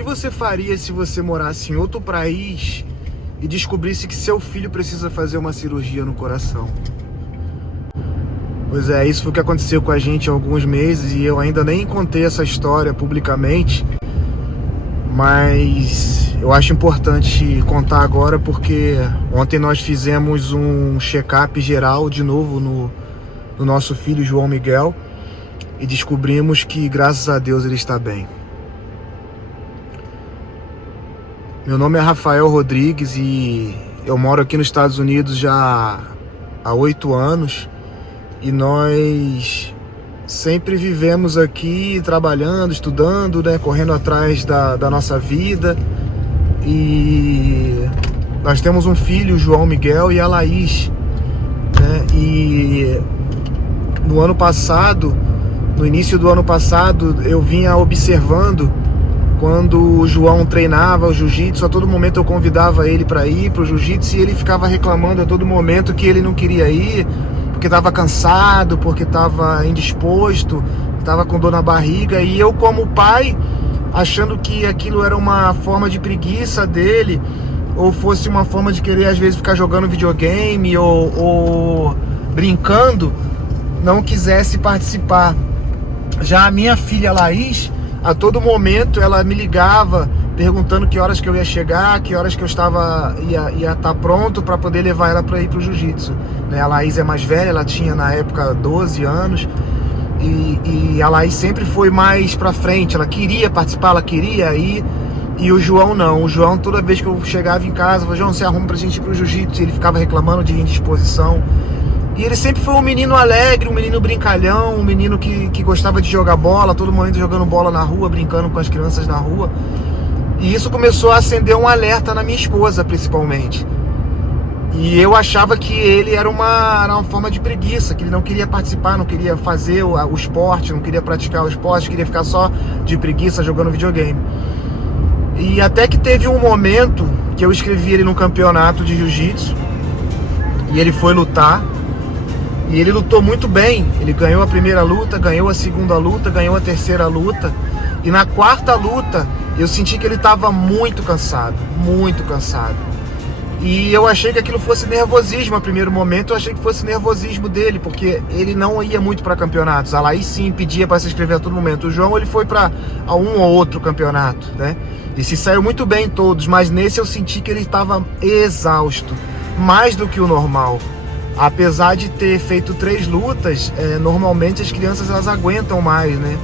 que você faria se você morasse em outro país e descobrisse que seu filho precisa fazer uma cirurgia no coração? Pois é, isso foi o que aconteceu com a gente há alguns meses e eu ainda nem contei essa história publicamente, mas eu acho importante contar agora porque ontem nós fizemos um check-up geral de novo no nosso filho João Miguel e descobrimos que, graças a Deus, ele está bem. Meu nome é Rafael Rodrigues e eu moro aqui nos Estados Unidos já há 8 anos. E nós sempre vivemos aqui trabalhando, estudando, né, correndo atrás da nossa vida. E nós temos um filho, o João Miguel, e a Laís, né? E no ano passado, no início do ano passado, eu vinha observando quando o João treinava o jiu-jitsu. A todo momento eu convidava ele para ir para o jiu-jitsu e ele ficava reclamando a todo momento que ele não queria ir, porque estava cansado, porque estava indisposto, estava com dor na barriga. E eu, como pai, achando que aquilo era uma forma de preguiça dele, ou fosse uma forma de querer às vezes ficar jogando videogame ou brincando, não quisesse participar. Já a minha filha Laís, a todo momento ela me ligava perguntando que horas que eu ia chegar, que horas que eu ia estar pronto para poder levar ela para ir para o jiu-jitsu, né? A Laís é mais velha, ela tinha na época 12 anos e a Laís sempre foi mais para frente, ela queria participar, ela queria ir, e o João não. O João, toda vez que eu chegava em casa, eu falava: João, você arruma pra gente ir pro jiu-jitsu? Ele ficava reclamando de indisposição. E ele sempre foi um menino alegre, um menino brincalhão, um menino que gostava de jogar bola, todo momento jogando bola na rua, brincando com as crianças na rua. E isso começou a acender um alerta na minha esposa, principalmente. E eu achava que ele era uma forma de preguiça, que ele não queria participar, não queria fazer o esporte, não queria praticar o esporte, queria ficar só de preguiça jogando videogame. E até que teve um momento que eu inscrevi ele num campeonato de jiu-jitsu e ele foi lutar. E ele lutou muito bem, ele ganhou a primeira luta, ganhou a segunda luta, ganhou a terceira luta. E na quarta luta, eu senti que ele estava muito cansado, muito cansado. E eu achei que aquilo fosse nervosismo. A primeiro momento eu achei que fosse nervosismo dele, porque ele não ia muito para campeonatos. A Laís sim pedia para se inscrever a todo momento. O João, ele foi para um ou outro campeonato, né? E se saiu muito bem em todos, mas nesse eu senti que ele estava exausto, mais do que o normal. Apesar de ter feito 3 lutas, normalmente as crianças elas aguentam mais, né?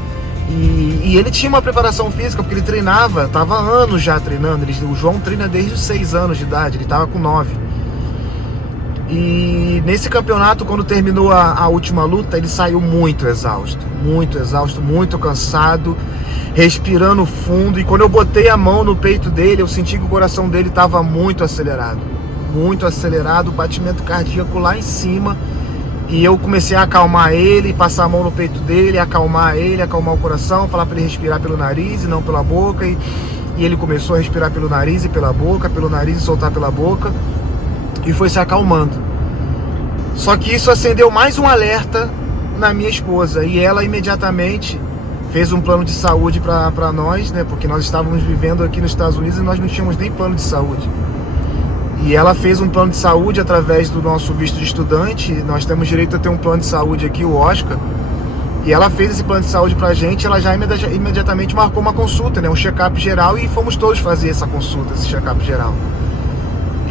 E ele tinha uma preparação física, porque ele treinava, estava anos já treinando. O João treina desde os 6 anos de idade, ele estava com 9. E nesse campeonato, quando terminou a última luta, ele saiu muito exausto, muito cansado, respirando fundo. E quando eu botei a mão no peito dele, eu senti que o coração dele estava muito acelerado, o batimento cardíaco lá em cima. E eu comecei a acalmar ele, passar a mão no peito dele, acalmar o coração, falar para ele respirar pelo nariz e não pela boca. E ele começou a respirar pelo nariz e pela boca, pelo nariz e soltar pela boca, e foi se acalmando. Só que isso acendeu mais um alerta na minha esposa, e ela imediatamente fez um plano de saúde para nós, né? Porque nós estávamos vivendo aqui nos Estados Unidos e nós não tínhamos nem plano de saúde. E ela fez um plano de saúde através do nosso visto de estudante. Nós temos direito a ter um plano de saúde aqui, o Oscar. E ela fez esse plano de saúde pra gente. Ela já imediatamente marcou uma consulta, né? Um check-up geral, e fomos todos fazer essa consulta, esse check-up geral.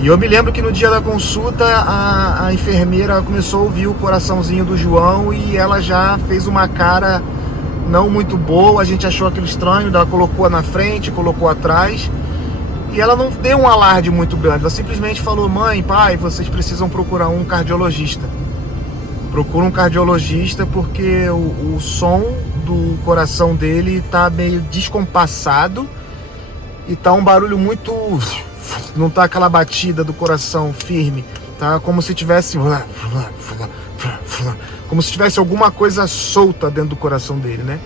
E eu me lembro que no dia da consulta a enfermeira começou a ouvir o coraçãozinho do João e ela já fez uma cara não muito boa. A gente achou aquilo estranho, ela colocou na frente, colocou atrás. E ela não deu um alarde muito grande, ela simplesmente falou: mãe, pai, vocês precisam procurar um cardiologista. Procura um cardiologista porque o som do coração dele tá meio descompassado e tá um barulho muito... não tá aquela batida do coração firme, tá como se tivesse... como se tivesse alguma coisa solta dentro do coração dele, né?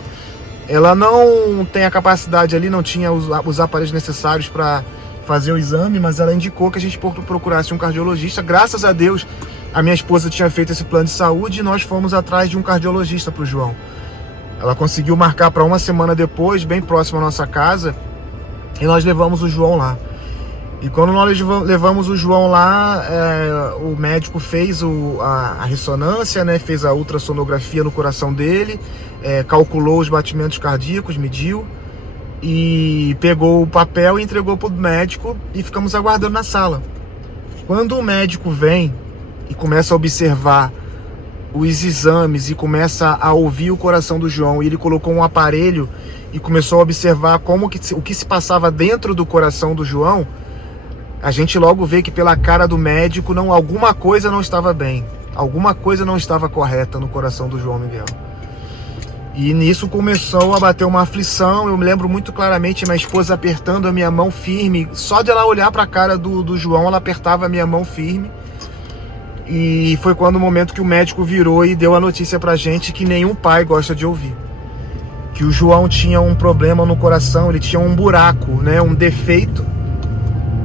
Ela não tem a capacidade ali, não tinha os aparelhos necessários para fazer o exame, mas ela indicou que a gente procurasse um cardiologista. Graças a Deus, a minha esposa tinha feito esse plano de saúde e nós fomos atrás de um cardiologista para o João. Ela conseguiu marcar para uma semana depois, bem próximo à nossa casa, E nós levamos o João lá. E quando nós levamos o João lá, o médico fez a ressonância, né? Fez a ultrassonografia no coração dele, calculou os batimentos cardíacos, mediu, e pegou o papel e entregou para o médico e ficamos aguardando na sala. Quando o médico vem e começa a observar os exames e começa a ouvir o coração do João, e ele colocou um aparelho e começou a observar o que se passava dentro do coração do João, a gente logo vê que pela cara do médico alguma coisa não estava bem, alguma coisa não estava correta no coração do João Miguel. E nisso começou a bater uma aflição. Eu me lembro muito claramente minha esposa apertando a minha mão firme. Só de ela olhar para a cara do João, ela apertava a minha mão firme. E foi quando o momento que o médico virou e deu a notícia pra gente que nenhum pai gosta de ouvir. Que o João tinha um problema no coração, ele tinha um buraco, né, um defeito,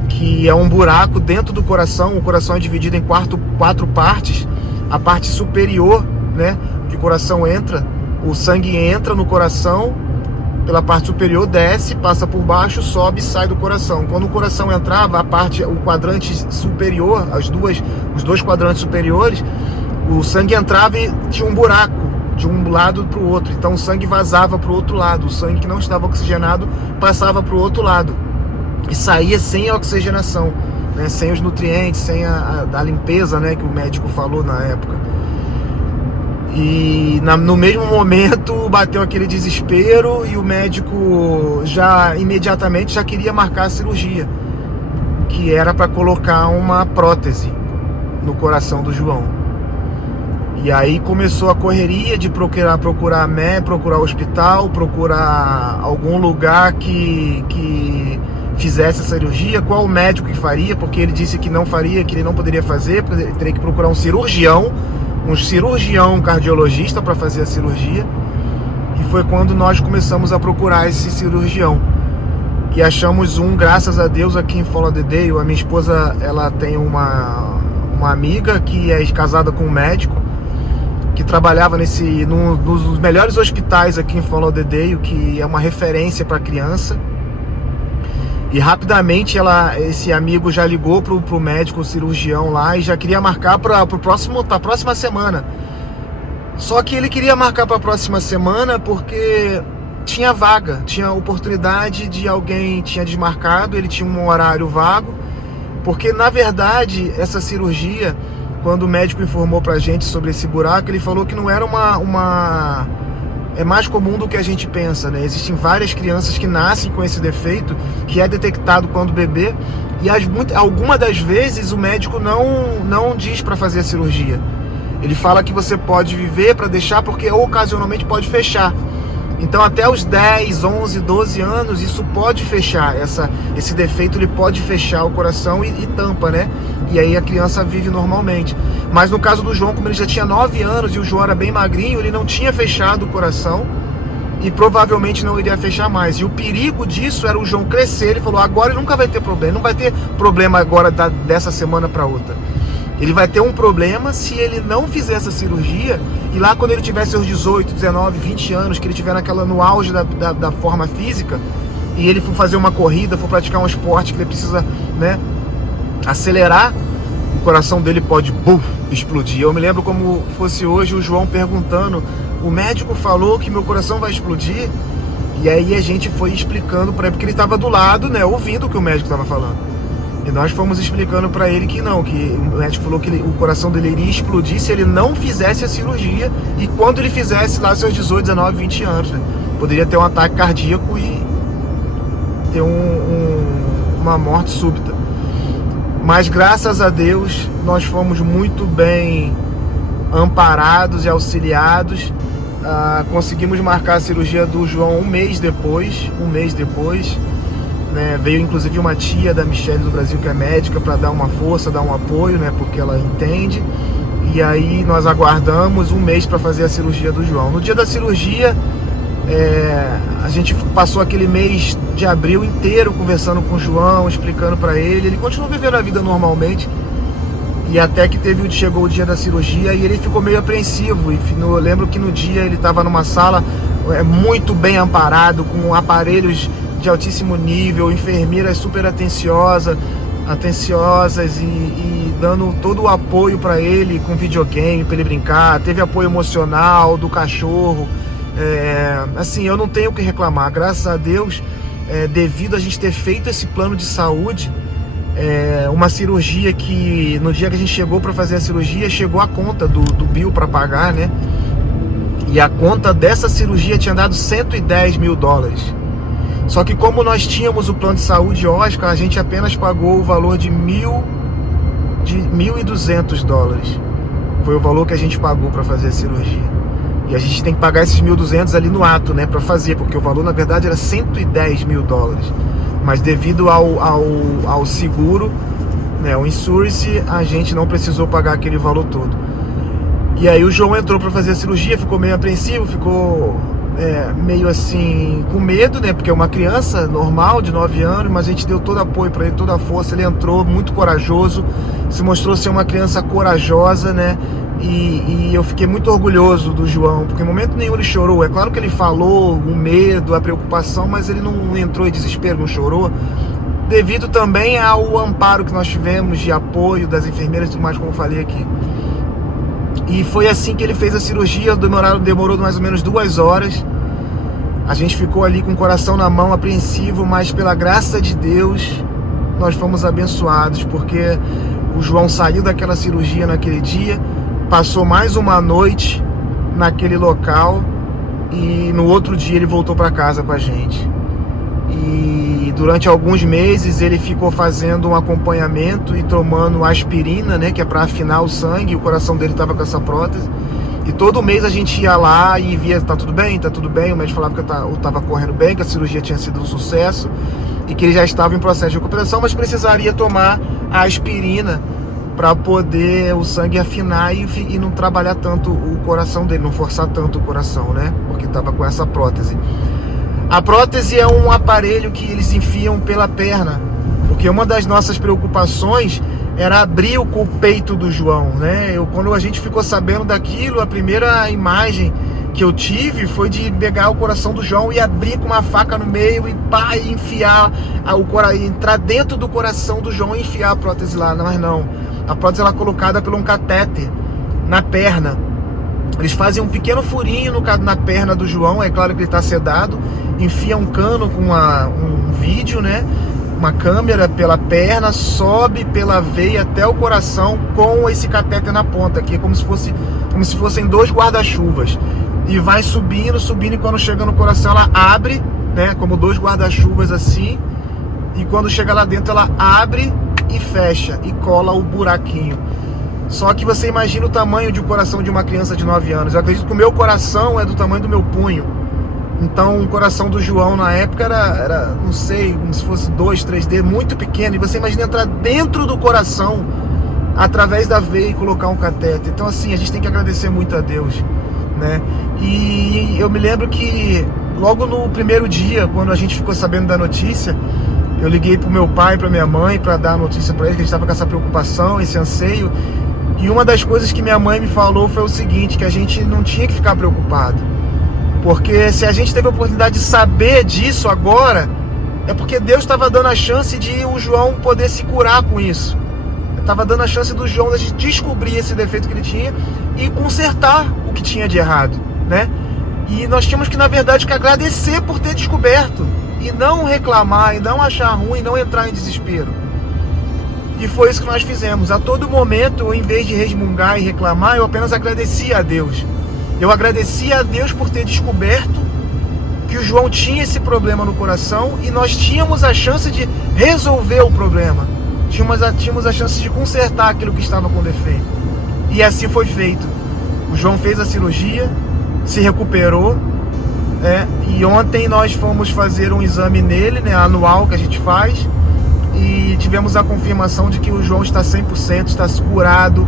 que é um buraco dentro do coração. O coração é dividido em quatro partes. A parte superior, né, que o coração entra, o sangue entra no coração pela parte superior, desce, passa por baixo, sobe e sai do coração. Quando o coração entrava, o quadrante superior, os dois quadrantes superiores, o sangue entrava e tinha um buraco de um lado para o outro. Então o sangue vazava para o outro lado. O sangue que não estava oxigenado passava para o outro lado e saía sem a oxigenação, né? Sem os nutrientes, sem a limpeza, né, que o médico falou na época. E no mesmo momento bateu aquele desespero e o médico imediatamente queria marcar a cirurgia, que era para colocar uma prótese no coração do João. E aí começou a correria de procurar hospital, procurar algum lugar que fizesse a cirurgia, qual médico que faria, porque ele disse que não faria, que ele não poderia fazer, porque ele teria que procurar um cirurgião cardiologista para fazer a cirurgia. E foi quando nós começamos a procurar esse cirurgião e achamos graças a Deus, aqui em Follow the Day. A minha esposa, ela tem uma amiga que é casada com um médico que trabalhava num dos melhores hospitais aqui em Follow the Day, que é uma referência para criança. E rapidamente esse amigo já ligou pro médico, o cirurgião lá, e já queria marcar para a próxima semana. Só que ele queria marcar para a próxima semana porque tinha vaga, tinha oportunidade de alguém tinha desmarcado, ele tinha um horário vago. Porque na verdade essa cirurgia, quando o médico informou pra gente sobre esse buraco, ele falou que não era é mais comum do que a gente pensa, né? Existem várias crianças que nascem com esse defeito, que é detectado quando bebê, e algumas das vezes o médico não diz para fazer a cirurgia. Ele fala que você pode viver para deixar, porque ocasionalmente pode fechar. Então até os 10, 11, 12 anos isso pode fechar, esse defeito ele pode fechar o coração e tampa, né? E aí a criança vive normalmente. Mas no caso do João, como ele já tinha 9 anos e o João era bem magrinho, ele não tinha fechado o coração e provavelmente não iria fechar mais. E o perigo disso era o João crescer. Ele falou, agora ele nunca vai ter problema, não vai ter problema agora dessa semana para outra. Ele vai ter um problema se ele não fizer essa cirurgia, e lá quando ele tiver seus 18, 19, 20 anos, que ele estiver no auge da forma física, e ele for fazer uma corrida, for praticar um esporte que ele precisa, né, acelerar, o coração dele pode explodir. Eu me lembro como fosse hoje o João perguntando, o médico falou que meu coração vai explodir, e aí a gente foi explicando para ele, porque ele estava do lado, né, ouvindo o que o médico estava falando. E nós fomos explicando para ele que não, que o médico falou que o coração dele iria explodir se ele não fizesse a cirurgia, e quando ele fizesse lá seus 18, 19, 20 anos, né, poderia ter um ataque cardíaco e ter uma morte súbita. Mas graças a Deus nós fomos muito bem amparados e auxiliados. Conseguimos marcar a cirurgia do João um mês depois. Né, veio inclusive uma tia da Michelle do Brasil, que é médica, para dar uma força, dar um apoio, né, porque ela entende. E aí nós aguardamos um mês para fazer a cirurgia do João. No dia da cirurgia, a gente passou aquele mês de abril inteiro conversando com o João, explicando para ele. Ele continuou vivendo a vida normalmente, e até que chegou o dia da cirurgia e ele ficou meio apreensivo. E eu lembro que no dia ele estava numa sala muito bem amparado, com aparelhos de altíssimo nível, enfermeiras super atenciosas e dando todo o apoio para ele com videogame, para ele brincar. Teve apoio emocional do cachorro. Assim, eu não tenho o que reclamar, graças a Deus. Devido a gente ter feito esse plano de saúde, uma cirurgia que no dia que a gente chegou para fazer a cirurgia, chegou a conta do Bill para pagar, né? E a conta dessa cirurgia tinha dado $110 mil. Só que como nós tínhamos o plano de saúde Oscar, a gente apenas pagou o valor de $1.200. Foi o valor que a gente pagou para fazer a cirurgia. E a gente tem que pagar esses 1.200 ali no ato, né, para fazer, porque o valor na verdade era $110 mil. Mas devido ao seguro, né, o insurance, a gente não precisou pagar aquele valor todo. E aí o João entrou para fazer a cirurgia, ficou meio apreensivo, ficou meio assim com medo, né, porque é uma criança normal de 9 anos, mas a gente deu todo apoio para ele, toda a força. Ele entrou muito corajoso, se mostrou ser uma criança corajosa, né, e eu fiquei muito orgulhoso do João, porque em momento nenhum ele chorou. É claro que ele falou o medo, a preocupação, mas ele não entrou em desespero, não chorou, devido também ao amparo que nós tivemos de apoio das enfermeiras e tudo mais, como eu falei aqui. E foi assim que ele fez a cirurgia. Demorou mais ou menos 2 horas. A gente ficou ali com o coração na mão, apreensivo, mas pela graça de Deus nós fomos abençoados, porque o João saiu daquela cirurgia naquele dia, passou mais uma noite naquele local e no outro dia ele voltou para casa com a gente. E durante alguns meses ele ficou fazendo um acompanhamento e tomando aspirina, né, que é para afinar o sangue. O coração dele estava com essa prótese. E todo mês a gente ia lá e via, tá tudo bem, tá tudo bem. O médico falava que eu estava correndo bem, que a cirurgia tinha sido um sucesso e que ele já estava em processo de recuperação, mas precisaria tomar a aspirina para poder o sangue afinar e não trabalhar tanto o coração dele, não forçar tanto o coração, né, porque estava com essa prótese. A prótese é um aparelho que eles enfiam pela perna, porque uma das nossas preocupações era abrir o peito do João, né? Quando a gente ficou sabendo daquilo, a primeira imagem que eu tive foi de pegar o coração do João e abrir com uma faca no meio e enfiar entrar dentro do coração do João e enfiar a prótese lá. Mas não, a prótese ela é colocada por um catéter na perna. Eles fazem um pequeno furinho na perna do João, é claro que ele está sedado, enfia um cano com um vídeo, né, uma câmera pela perna, sobe pela veia até o coração com esse catéter na ponta, que é como se fossem 2 guarda-chuvas, e vai subindo, e quando chega no coração ela abre, né, como 2 guarda-chuvas assim, e quando chega lá dentro ela abre e fecha, e cola o buraquinho. Só que você imagina o tamanho de um coração de uma criança de 9 anos. Eu acredito que o meu coração é do tamanho do meu punho. Então o coração do João na época era não sei, como se fosse 2, 3 dedos, muito pequeno. E você imagina entrar dentro do coração, através da veia, e colocar um catéter. Então assim, a gente tem que agradecer muito a Deus, né? E eu me lembro que logo no primeiro dia, quando a gente ficou sabendo da notícia, eu liguei pro meu pai e pra minha mãe para dar a notícia para eles, que a gente estava com essa preocupação, esse anseio. E uma das coisas que minha mãe me falou foi o seguinte, que a gente não tinha que ficar preocupado, porque se a gente teve a oportunidade de saber disso agora, é porque Deus estava dando a chance de o João poder se curar com isso. Estava dando a chance do João de descobrir esse defeito que ele tinha e consertar o que tinha de errado, né? E nós tínhamos que, na verdade, que agradecer por ter descoberto, e não reclamar, e não achar ruim, e não entrar em desespero. E foi isso que nós fizemos. A todo momento, em vez de resmungar e reclamar, eu apenas agradecia a Deus. Eu agradecia a Deus por ter descoberto que o João tinha esse problema no coração e nós tínhamos a chance de resolver o problema. Tínhamos a chance de consertar aquilo que estava com defeito. E assim foi feito. O João fez a cirurgia, se recuperou, e ontem nós fomos fazer um exame nele, né, anual que a gente faz, e tivemos a confirmação de que o João está 100%, está curado,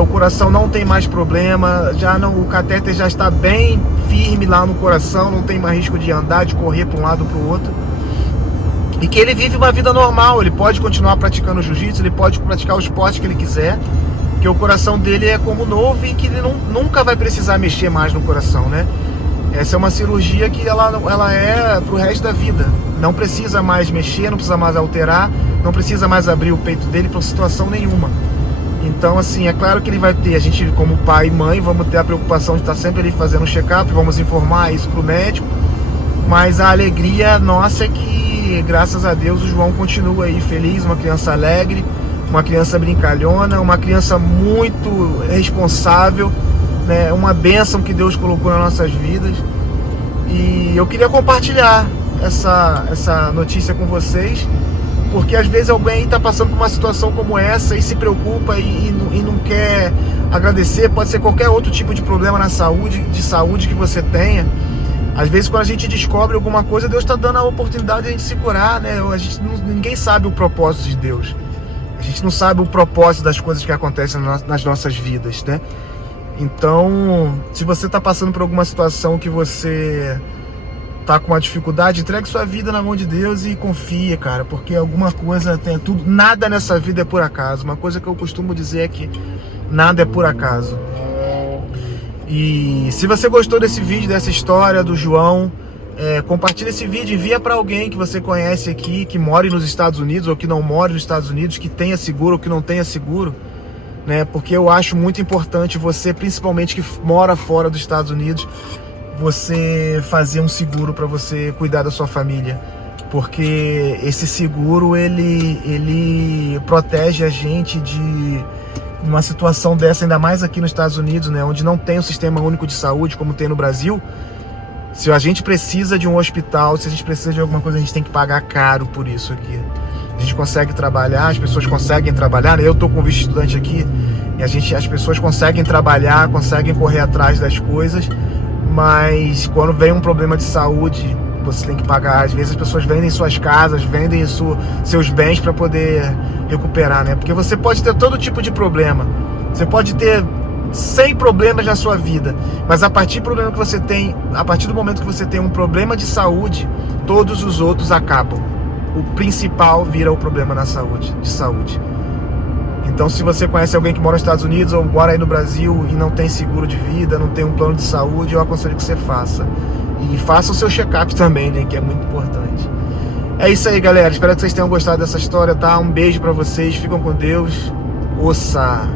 o coração não tem mais problema, o catéter já está bem firme lá no coração, não tem mais risco de andar, de correr para um lado ou para o outro, e que ele vive uma vida normal. Ele pode continuar praticando jiu-jitsu, ele pode praticar o esporte que ele quiser, que o coração dele é como novo e que ele nunca vai precisar mexer mais no coração, né? Essa é uma cirurgia que ela é pro resto da vida. Não precisa mais mexer, não precisa mais alterar, não precisa mais abrir o peito dele para situação nenhuma. Então, assim, é claro que ele vai ter, a gente como pai e mãe, vamos ter a preocupação de estar sempre ali fazendo um check-up, vamos informar isso pro médico, mas a alegria nossa é que, graças a Deus, o João continua aí feliz, uma criança alegre, uma criança brincalhona, uma criança muito responsável, né? Uma bênção que Deus colocou nas nossas vidas. E eu queria compartilhar essa notícia com vocês, porque às vezes alguém está passando por uma situação como essa e se preocupa e não quer agradecer. Pode ser qualquer outro tipo de problema na saúde que você tenha. Às vezes, quando a gente descobre alguma coisa, Deus está dando a oportunidade de a gente se curar, né? Ninguém sabe o propósito de Deus. A gente não sabe o propósito das coisas que acontecem nas nossas vidas, né? Então, se você está passando por alguma situação que você tá com uma dificuldade, entregue sua vida na mão de Deus e confia, cara, porque alguma coisa tem tudo, nada nessa vida é por acaso. Uma coisa que eu costumo dizer é que nada é por acaso. E se você gostou desse vídeo, dessa história do João, compartilha esse vídeo, envia para alguém que você conhece aqui, que mora nos Estados Unidos ou que não mora nos Estados Unidos, que tenha seguro ou que não tenha seguro, né? Porque eu acho muito importante você, principalmente que mora fora dos Estados Unidos, você fazer um seguro para você cuidar da sua família, porque esse seguro ele protege a gente de uma situação dessa, ainda mais aqui nos Estados Unidos, né, onde não tem um sistema único de saúde como tem no Brasil. Se a gente precisa de um hospital, se a gente precisa de alguma coisa, a gente tem que pagar caro por isso aqui. A gente consegue trabalhar, as pessoas conseguem trabalhar, né? Eu tô com visto estudante aqui e as pessoas conseguem trabalhar, conseguem correr atrás das coisas, mas quando vem um problema de saúde, você tem que pagar. Às vezes as pessoas vendem suas casas, vendem seus bens para poder recuperar, né? Porque você pode ter todo tipo de problema. Você pode ter 100 problemas na sua vida, mas a partir do momento que você tem um problema de saúde, todos os outros acabam. O principal vira o problema de saúde. Então, se você conhece alguém que mora nos Estados Unidos ou mora aí no Brasil e não tem seguro de vida, não tem um plano de saúde, eu aconselho que você faça. E faça o seu check-up também, né, que é muito importante. É isso aí, galera. Espero que vocês tenham gostado dessa história, tá? Um beijo pra vocês. Ficam com Deus. Ouça!